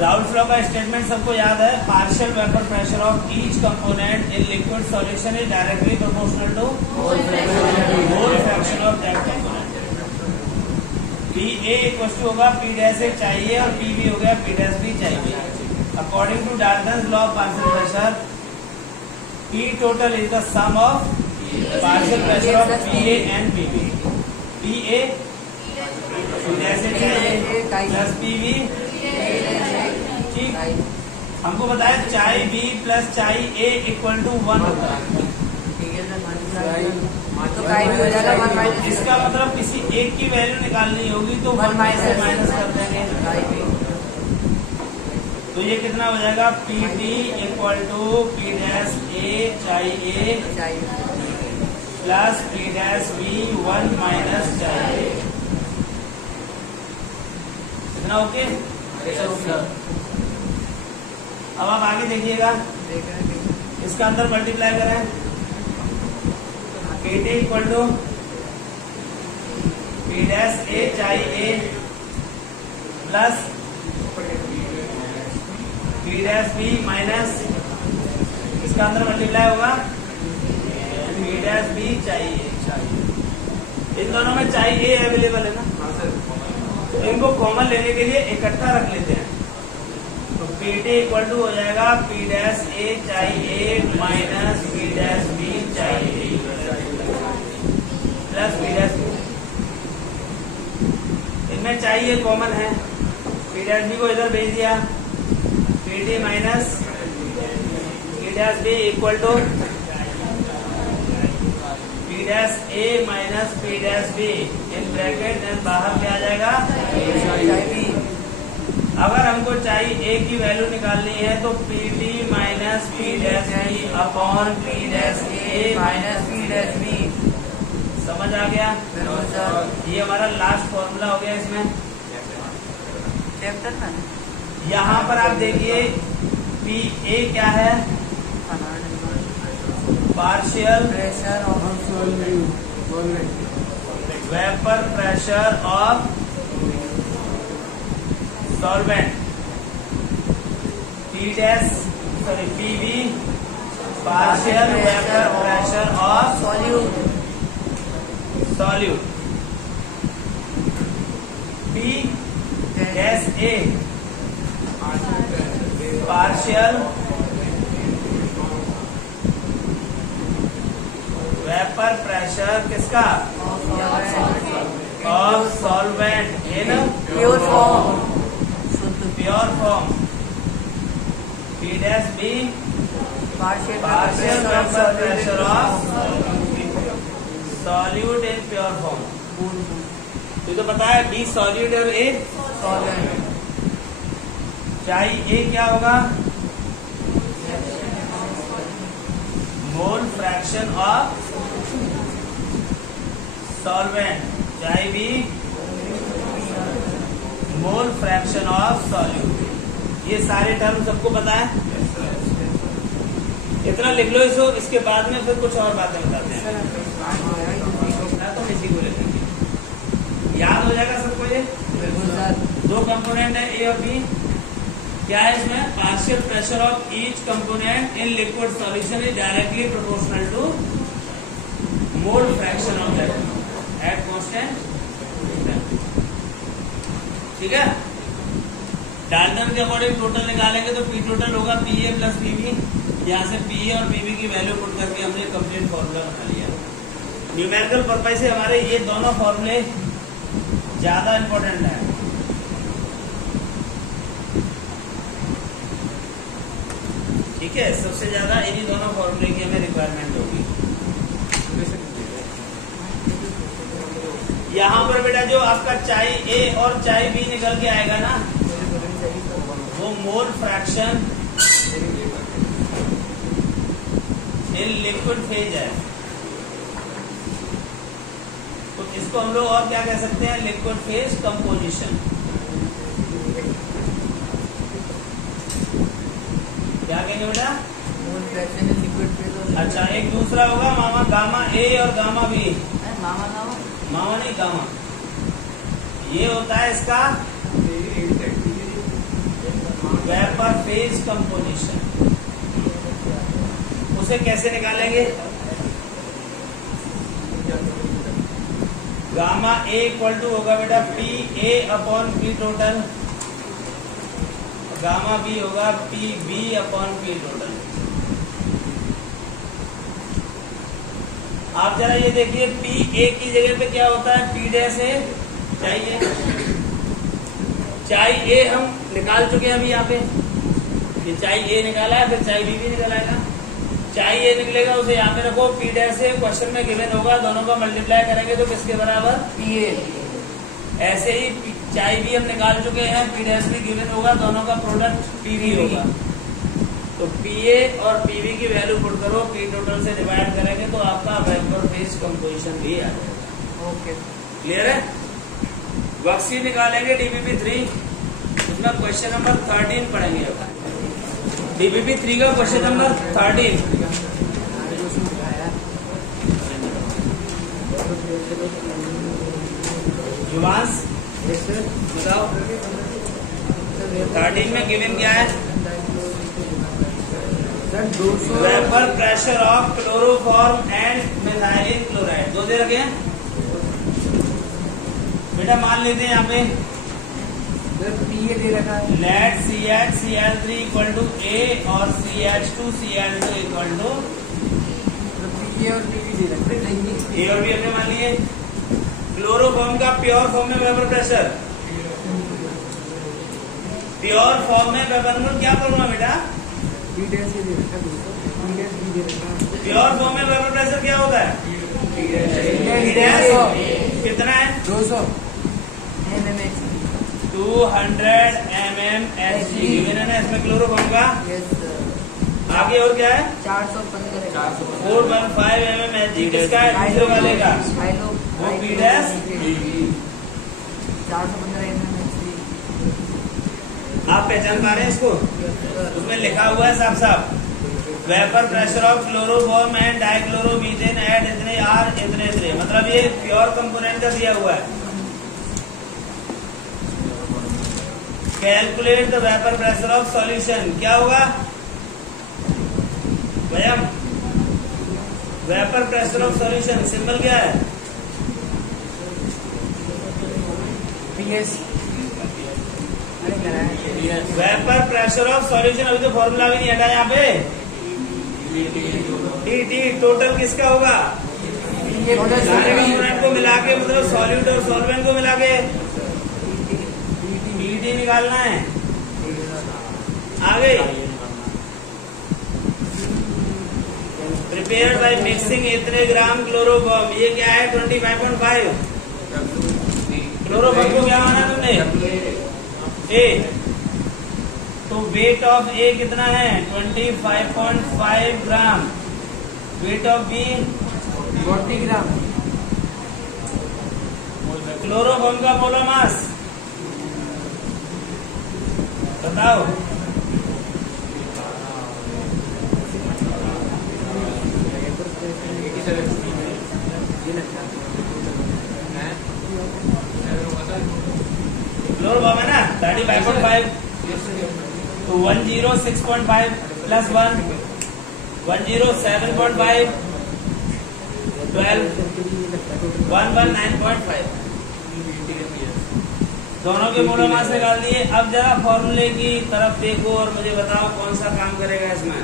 Raoult flow का statement सबको याद है, partial vapour pressure of each component in liquid solution is directly proportional to mole fraction of that component. P a equal to होगा p dash a चाहिए और P b हो गया p dash b चाहिए। According to Dalton's law of partial pressure, p total is the sum of partial pressure of p a and p b. P a p dash a चाहिए plus P B, ठीक। हमको बताया चाई B plus चाई ए equal to 1 होता है, तो इसका मतलब किसी एक की वैल्यू निकालनी होगी तो 1 माइनस कर देंगे, तो ये कितना हो जाएगा p d equal to P dash a chi a plus p dash b 1 minus chi a. इतना ओके? अब आप आगे देखिएगा, इसका अंदर मल्टीप्लाई करें, p d equal to P dash a chi a plus p dash b minus, इसका अंदर मल्टीप्लाई होगा पी डैश बी चाई ए। इन दोनों में चाई ए अवेलेबल है ना, तो इनको कॉमन लेने के लिए इकट्ठा रख लेते हैं, तो पी डी इक्वल टू हो जाएगा P dash a chi A minus P dash B चाई a plus p dash B. इनमें चाहिए कॉमन है, पी डैश बी को इधर भेज दिया, P D minus P dash B equal to P dash A minus P dash B in bracket, and बाहर क्या आ जाएगा। अगर हमको चाहिए ए की वैल्यू निकालनी है तो p D minus P dash b upon p dash ए माइनस पी डैश बी। समझ आ गया? ये हमारा लास्ट फॉर्मूला हो गया इसमें। यहाँ पर आप देखिए पी ए क्या है, partial pressure of vapour pressure of solvent, p dash sorry p b partial vapour pressure of solute, p dash a partial vapour pressure किसका, of solvent in pure form, pure form, p dash b partial vapour pressure of solute in pure form. ये तो पता है B solute और a solvent. चाहे A क्या होगा, mole fraction of solvent, चाहे B mole fraction of solute. ये सारे टर्म सबको पता है, इतना लिख लो इसको, इसके बाद में फिर कुछ और बातें बताते हैं, तो इसी को लिखेंगे, याद हो जाएगा सबको। ये दो कंपोनेंट है ए और बी, क्या है इसमें, partial pressure of each component in liquid solution is directly proportional to mole fraction of that at constant, ठीक है। डाल्टन के अकॉर्डिंग टोटल निकालेंगे तो पी टोटल होगा P A plus P B. यहाँ से पी ए और पी बी की वैल्यू पुट करके हमने कंप्लीट फॉर्मूला बना लिया। न्यूमेरिकल पर्पज से हमारे ये दोनों फॉर्मूले ज्यादा इंपॉर्टेंट है, ठीक है। सबसे ज्यादा इन्हीं दोनों फॉर्मूले की हमें रिक्वायरमेंट होगी। यहाँ पर बेटा जो आपका चाई ए और चाई बी निकल के आएगा ना, वो mole fraction in liquid phase है, तो इसको हम लोग और क्या कह सकते हैं, लिक्विड फेज कंपोजिशन। क्या कहेंगे बेटा, mole fraction in liquid phase. अच्छा, एक दूसरा होगा मामा गामा ए और गामा बी, मामा नहीं गामा, ये होता है इसका फेज कंपोजिशन, उसे कैसे निकालेंगे? गामा ए इक्वल टू होगा बेटा p a upon p total, gamma b होगा p b upon p total. आप जरा ये देखिए, पी ए की जगह पे क्या होता है? पी डैश ए चाहिए, चाई ए हम निकाल चुके हैं अभी यहाँ पे, ये चाई ए निकाला है, फिर चाई बी भी निकाला, चाई ए निकलेगा, उसे यहाँ पे रखो, पी डैश से क्वेश्चन में गिवन होगा, दोनों का मल्टीप्लाई करेंगे तो किसके बराबर? P A. ऐसे ही चाई बी हम निकाल चुके हैं, पी डैश भी गिवन होगा, दोनों का प्रोडक्ट पी बी होगा, तो पी ए और पी बी की वैल्यू पुट करो, पी टोटल से डिवाइड करेंगे तो आपका वेपर फेज कंपोजिशन भी आ जाएगा। ओके, क्लियर है? वर्कशीट निकालेंगे डीबीपी 3, उसमें क्वेश्चन नंबर 13 पढ़ेंगे। डीबीपी 3 का क्वेश्चन नंबर 13। युवांश बताओ, 13 में गिवन क्या है? Vapour pressure of chloroform and methylene chloride, दो दे रखे हैं बेटा, मान लेते हैं यहाँ पे पीए दे रखा है, let CH Cl3 equal to a और CH2 Cl2 इक्वल टू पीए और पीबी दे रखा है, ए और बी हमने मान लिए। क्लोरोफॉर्म का प्योर फॉर्म में वेपर प्रेशर, प्योर फॉर्म में वेपर नंबर क्या फॉर्मूला बेटा? प्योर फॉर्म में वेपर प्रेशर क्या होता है? कितना है? 200 mmHg गिवन है ना इसमें क्लोरोफॉर्म का। आगे और क्या है? 415 mmHg किसका है? दूसरे वाले का, वो पी डैश। 415 mmHg आप पहचान पा रहे हैं इसको? उसमें लिखा हुआ है साफ साफ, vapour pressure of chloroform and dichloromethane at इतने आर इतने इतने, मतलब ये प्योर कंपोनेंट का दिया हुआ है। Calculate the vapour pressure of solution, क्या होगा भैया? Vapour pressure of solution symbol क्या है? PS. Vapour pressure of solution, अभी तो फॉर्मूला भी नहीं हटा यहाँ पे। टी टोटल किसका होगा? सारे कंपोनेंट को मिला के, मतलब सॉल्यूट और सॉल्वेंट को मिला के टी निकालना है। आगे प्रिपेयर्ड बाय मिक्सिंग इतने ग्राम क्लोरोफॉर्म, ये क्या है? 25.5। क्लोरोफॉर्म को क्या माना तुमने? ए, तो वेट ऑफ ए कितना है? 25.5 ग्राम। वेट ऑफ बी 40 ग्राम। क्लोरोफॉर्म का मोलर मास बताओ। क्लोरोफॉर्म है ना 35.5, तो 106.5 प्लस 1 107.5 12 119.5, दोनों के मोलर मास निकाल दिए। अब जरा फॉर्मूले की तरफ देखो और मुझे बताओ कौन सा काम करेगा इसमें?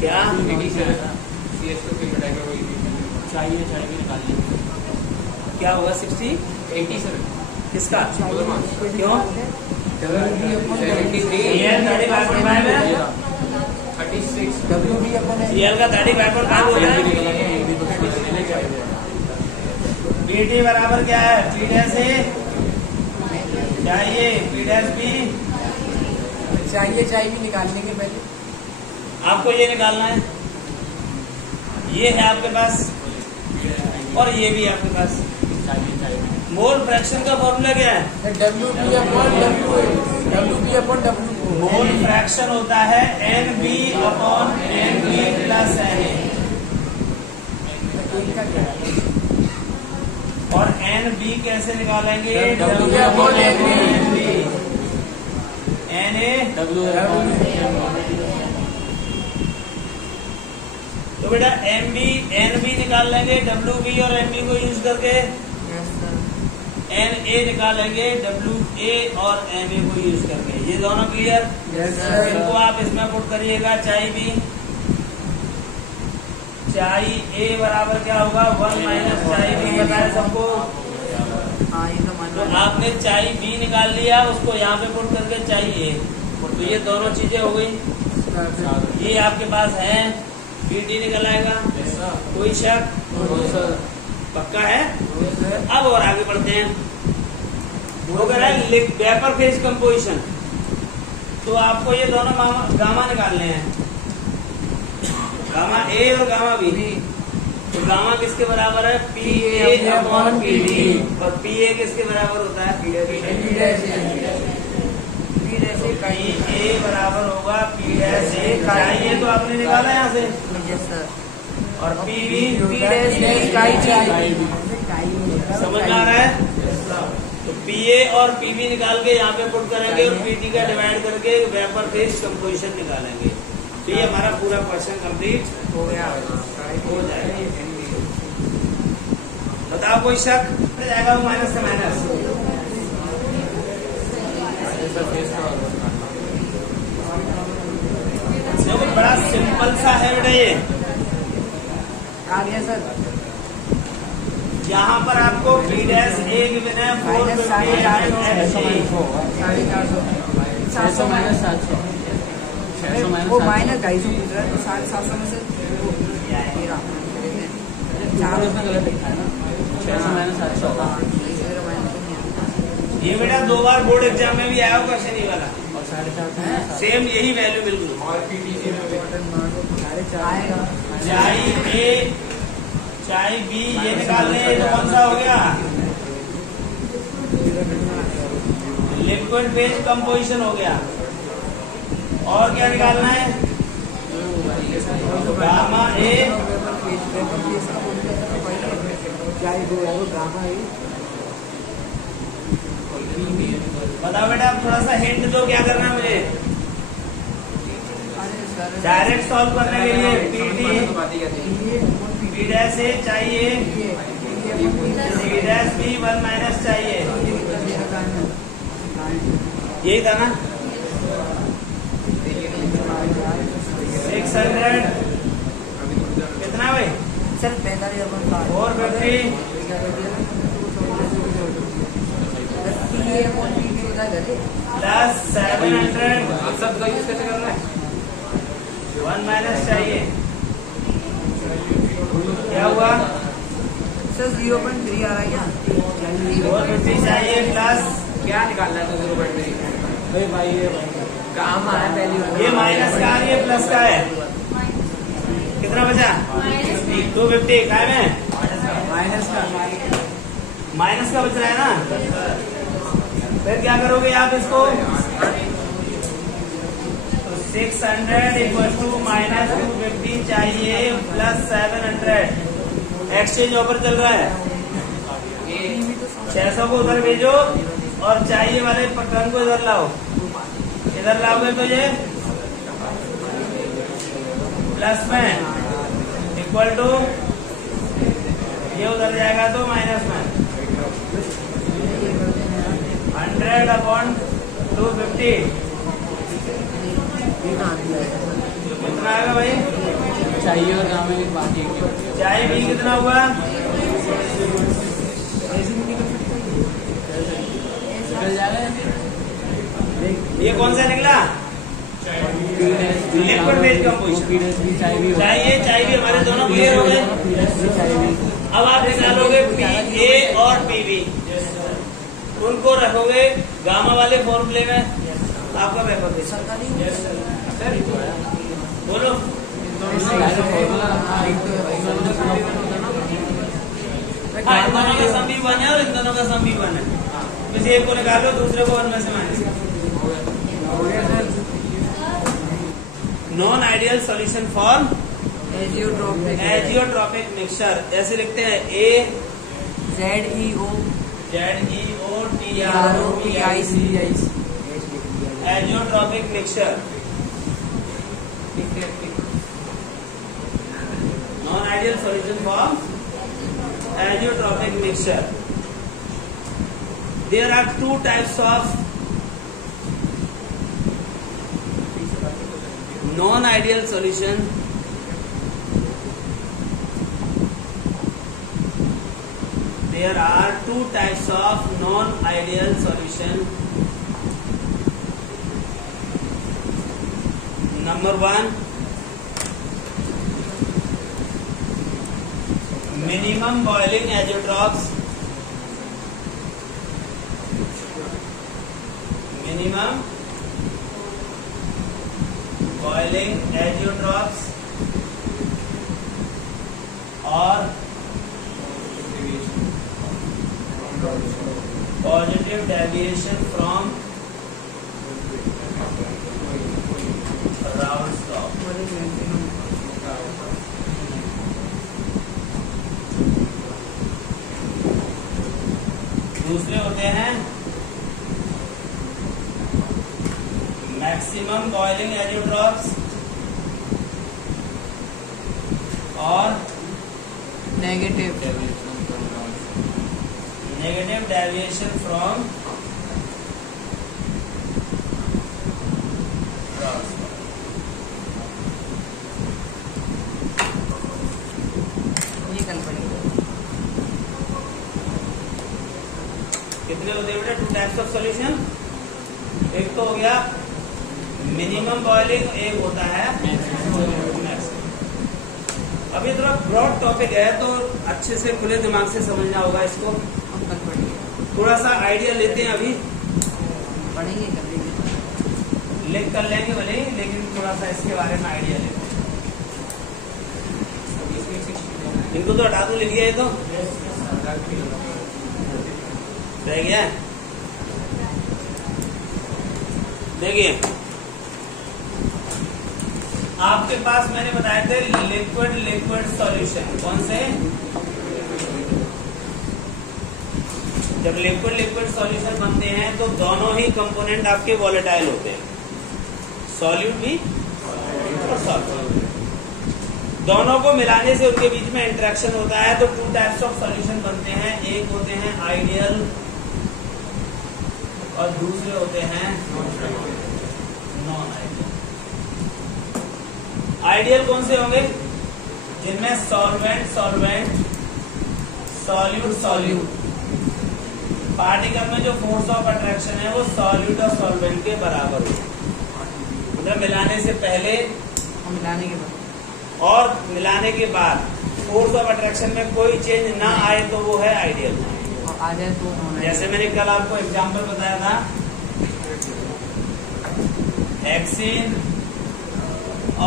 क्या चाहिए निकालिए, क्या होगा? 87 किसका? क्यों? 36 का 35.5 होता है। dt बराबर क्या है? पी डैश ए चाहिए, पी डैश बी चाहिए भी निकालने के पहले आपको ये निकालना है। ये है आपके पास और ये भी आपके पास। मोल फ्रैक्शन का फॉर्मूला क्या है? WB/W। मोल फ्रैक्शन होता है NB/NB प्लस NA, और NB कैसे निकालेंगे? WB/NB। तो बेटा NB निकाल लेंगे WB और NB को यूज करके, NA निकालेंगे WA और MA को यूज करके। ये दोनों क्लियर? इनको आप इसमें पुट करिएगा। चाई B चाई A बराबर क्या होगा? 1 माइनस चाई B पता है सबको। तो आपने चाई B निकाल लिया, उसको यहाँ पे पुट करके चाई A। तो ये दोनों चीजें हो गई। ये आपके पास है। BD निकल आएगा। कोई शक? पक्का है? अब और आगे बढ़ते हैं। वो कह रहा है वेपर फेज कंपोजिशन। तो आपको ये दोनों गामा निकालने हैं, गामा A और गामा B। तो गामा किसके बराबर है? PA/PD। और PA किसके बराबर होता है? PA बराबर होगा P'। चाहिए तो आपने निकाला यहाँ से। और PB समझ में आ रहा है? तो PA और PB निकाल के यहाँ पे पुट करेंगे और PT का डिवाइड करके वेपर फेज कंपोजिशन निकालेंगे। तो ये हमारा पूरा क्वेश्चन कंप्लीट हो गया, हो जाएगा। बताओ कोई शक? जाएगा वो माइनस से माइनस। देखो बड़ा सिंपल सा है बेटा ये। आ गया सर। यहाँ पर आपको B' गिवन है 450 माइनस 700। वो माइनस 250 पूछ रहा है, तो 750 में से 4 उसमें गलत लिखा है ना। 600 माइनस 700। ये बेटा 2 बार बोर्ड एग्जाम में भी आया हो क्वेश्चन ये वाला, और 450 सेम यही वैल्यू बिल्कुल। चाई B ये निकाल लें। तो कौन सा हो गया? लिक्विड फेज कंपोजिशन हो गया। और क्या निकालना है? Gamma A। बताओ बेटा, अब थोड़ा सा हिंट दो, क्या करना है मुझे डायरेक्ट सॉल्व करने के लिए? B' A चाहिए, C' B 1 माइनस चाहिए। यही था ना? 600 कितना भाई? Sir 45 450 plus 700। सब यूज कैसे करना है? 1 माइनस चाहिए। क्या हुआ? सर 0.3 आ रहा है क्या? 450 चाहिए प्लस क्या निकालना है? तो 0.3 भाई ये काम आया पहली बार। ये माइनस का है, ये प्लस का है। कितना बचा? 250 काय में माइनस का बच रहा है ना। फिर क्या करोगे आप इसको? 600 इक्वल टू माइनस 250 चाहिए प्लस 700। एक्सचेंज ऑफर चल रहा है। 600 को उधर भेजो और चाहिए वाले टर्म को इधर लाओ। इधर लाओगे तो ये प्लस में इक्वल टू, ये उधर जाएगा तो माइनस में 100/250। कितना आएगा भाई? चाहिए और काम में बाकी चाहिए भी कितना हुआ? ये कौन सा निकला? Liquid phase composition. चाहिए हमारे दोनों क्लियर हो गए। अब आप निकालोगे PA और PB, उनको रखोगे गामा वाले फॉर्मूले में। आपका पेपर दे बोलो। हाँ, इन दोनों का सम भी 1 है और इन दोनों का सम भी 1 है। किसी एक को निकालो, दूसरे को 1 में से minus. Non ideal solution for azeotropic mixture ऐसे लिखते हैं AZEOTROPIC। Azeotropic mixture, non ideal solution for azeotropic mixture. There are two types of non ideal solution. There are two types of non-ideal solution. Number one, minimum boiling azeotrops. Minimum boiling azeotrops or positive deviation from Raoult's law. दूसरे होते हैं maximum boiling azeotropes और negative deviation from Raoult's law. ये कल पढ़ेंगे. कितने होते हैं बेटा? To types of solution. एक तो हो गया मिनिमम बॉइलिंग, एक होता है मैक्सिमम. अभी थोड़ा ब्रॉड टॉपिक है तो अच्छे से खुले दिमाग से समझना होगा इसको. हम कल पढ़ेंगे. थोड़ा सा आइडिया लेते हैं, अभी पढ़ेंगे कल. लिख कर लेंगे भले ही, लेकिन थोड़ा सा इसके बारे में आइडिया लेते हैं. इनको तो हटा दूं, लिख गया ये तो रह गया. देखिए आपके पास मैंने बताए थे लिक्विड लिक्विड सॉल्यूशन. कौन से? जब लिक्विड लिक्विड सॉल्यूशन बनते हैं तो दोनों ही कंपोनेंट आपके वॉलेटाइल होते हैं, सॉल्यूट भी और सॉल्वेंट. दोनों को मिलाने से उनके बीच में इंटरेक्शन होता है तो टू टाइप्स ऑफ सॉल्यूशन बनते हैं. एक होते हैं आइडियल और दूसरे होते हैं नॉन आइडियल. आइडियल कौन से होंगे? जिनमें solvent solvent, solute solute. Particle में जो फोर्स ऑफ अट्रैक्शन है वो सॉल्यूट और सॉल्वेंट के बराबर हो, मतलब मिलाने से पहले और मिलाने के बाद. और मिलाने के बाद फोर्स ऑफ अट्रैक्शन में कोई चेंज ना आए तो वो है आइडियल. और आ जाए तो जैसे मैंने कल आपको एग्जांपल बताया था, हेक्सेन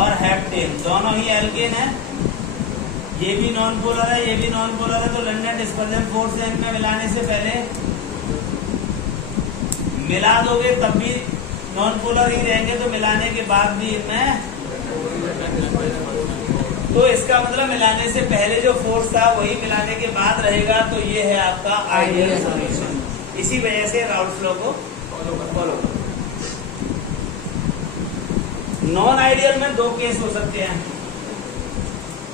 और हेप्टेन दोनों ही एल्केन है. ये भी नॉन पोलर है, ये भी नॉन पोलर है. तो लंडन डिस्पर्जन फोर्स है इनमें मिलाने से पहले. मिला दोगे तब भी नॉन पोलर ही रहेंगे, तो मिलाने के बाद भी इनमें. तो इसका मतलब मिलाने से पहले जो फोर्स था वही मिलाने के बाद रहेगा. तो ये है आपका आइडियल सॉल्यूशन. इसी वजह से राउल्ट्स लॉ को फॉलो करो. नॉन आइडियल में दो केस हो सकते हैं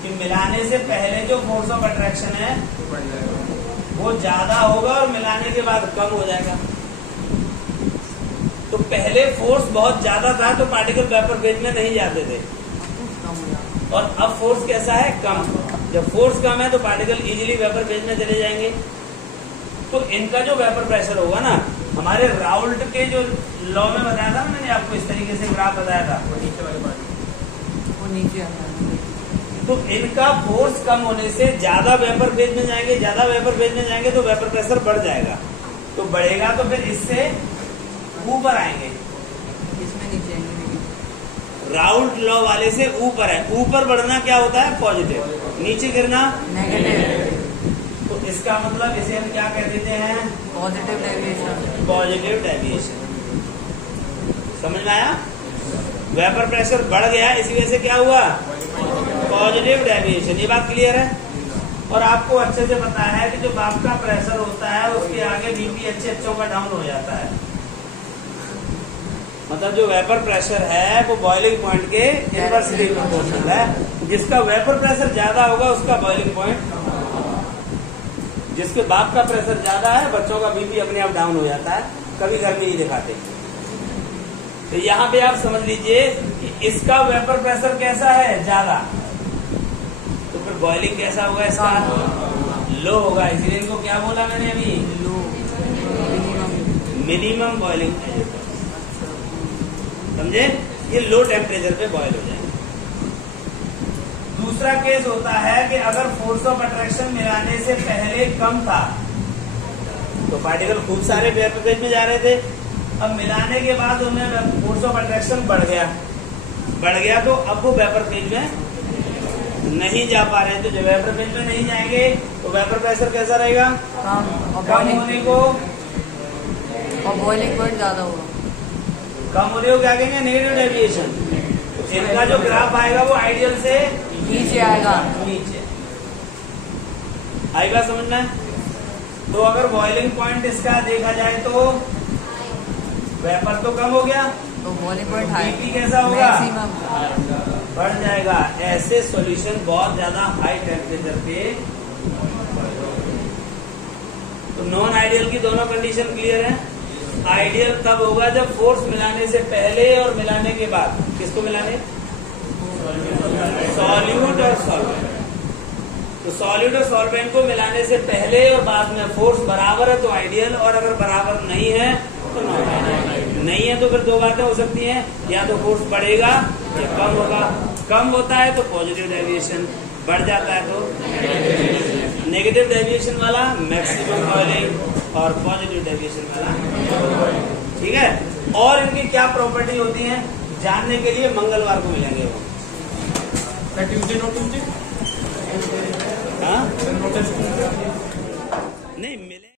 कि मिलाने से पहले जो फोर्स ऑफ अट्रैक्शन है वो ज्यादा होगा और मिलाने के बाद कम हो जाएगा. तो पहले फोर्स बहुत ज्यादा था तो पार्टिकल वेपर फेज में नहीं जाते थे, और अब फोर्स कैसा है? कम. जब फोर्स कम है तो पार्टिकल इजीली वेपर फेज में चले जाएंगे. तो इनका जो वेपर प्रेशर होगा ना, हमारे राउल्ट के जो लॉ में बताया था ना मैंने आपको, इस तरीके से ग्राफ बताया था, वो नीचे आता है. तो इनका फोर्स कम होने से ज्यादा वेपर फेज में जाएंगे. ज्यादा वेपर फेज में जाएंगे तो वेपर प्रेशर बढ़ जाएगा. तो बढ़ेगा तो फिर इससे ऊपर आएंगे. इसमें नीचे आएंगे. राउल्ट लॉ वाले से ऊपर है. ऊपर बढ़ना क्या होता है? पॉजिटिव. नीचे गिरना नेगेटिव. तो इसका मतलब इसे हम क्या कह देते हैं? Positive deviation. Positive deviation. समझ में आया? वेपर प्रेशर बढ़ गया, इसी वजह से क्या हुआ? Positive deviation. ये बात क्लियर है? और आपको अच्छे से पता है कि जो बाप का प्रेशर होता है उसके आगे बीपी अच्छे अच्छों का डाउन हो जाता है. मतलब जो वेपर प्रेशर है वो बॉइलिंग पॉइंट के इनवर्सली प्रोपोर्शनल है। जिसका वेपर प्रेशर ज्यादा होगा उसका बॉइलिंग पॉइंट, जिसके बाप का प्रेशर ज्यादा है बच्चों का बीपी अपने आप डाउन हो जाता है, कभी घर में नहीं दिखाते। तो यहाँ पे आप समझ लीजिए कि इसका वेपर प्रेशर कैसा है, ज्यादा, तो फिर बॉइलिंग कैसा होगा, इसका लो होगा। इसलिए इनको क्या बोला मैंने अभी, लो मिनिमम बॉइलिंग, समझे, ये लो टेम्परेचर पे बॉयल हो जाए। दूसरा केस होता है कि अगर फोर्स ऑफ अट्रैक्शन मिलाने से पहले कम था, तो पार्टिकल खूब सारे वेपर फेज में जा रहे थे, अब मिलाने के बाद उन्हें फोर्स ऑफ अट्रैक्शन बढ़ गया तो अब वो वेपर फेज में नहीं जा पा रहे थे। जो वेपर फेज में नहीं जाएंगे तो वेपर प्रेशर कैसा रहेगा, कम होने को, और बॉइलिंग पॉइंट ज्यादा होगा। कम होने को क्या कहेंगे, नेगेटिव डेविएशन। इनका जो ग्राफ आएगा वो आइडियल से नीचे आएगा, नीचे आएगा, समझना है। तो अगर बॉइलिंग पॉइंट इसका देखा जाए तो वेपर तो कम हो गया, तो बॉइलिंग पॉइंट हाई, बीपी कैसा होगा, मैक्सिमम बढ़ जाएगा। ऐसे सॉल्यूशन बहुत ज्यादा हाई टेम्परेचर पे। तो नॉन आइडियल की दोनों कंडीशन क्लियर है। आइडियल तब होगा जब फोर्स मिलाने से पहले और मिलाने के बाद, किसको मिलाने, सॉल्यूट और सॉल्वेंट। तो सॉल्यूट और सॉल्वेंट को मिलाने से पहले और बाद में फोर्स बराबर है तो आइडियल, और अगर बराबर नहीं है तो नॉन आइडियल। नहीं है तो फिर दो बातें हो सकती हैं, या तो फोर्स बढ़ेगा या कम होगा। कम होता है तो पॉजिटिव डेविएशन, बढ़ जाता है तो नेगेटिव डेविएशन वाला मैक्सिमम बॉइलिंग, और पॉजिटिव डेविएशन वाला, ठीक है। और इनकी क्या प्रॉपर्टी होती है जानने के लिए मंगलवार को मिलेंगे वो। ट्यूजडे नो ट्यूजडे, हाँ नोटिस नहीं मिले।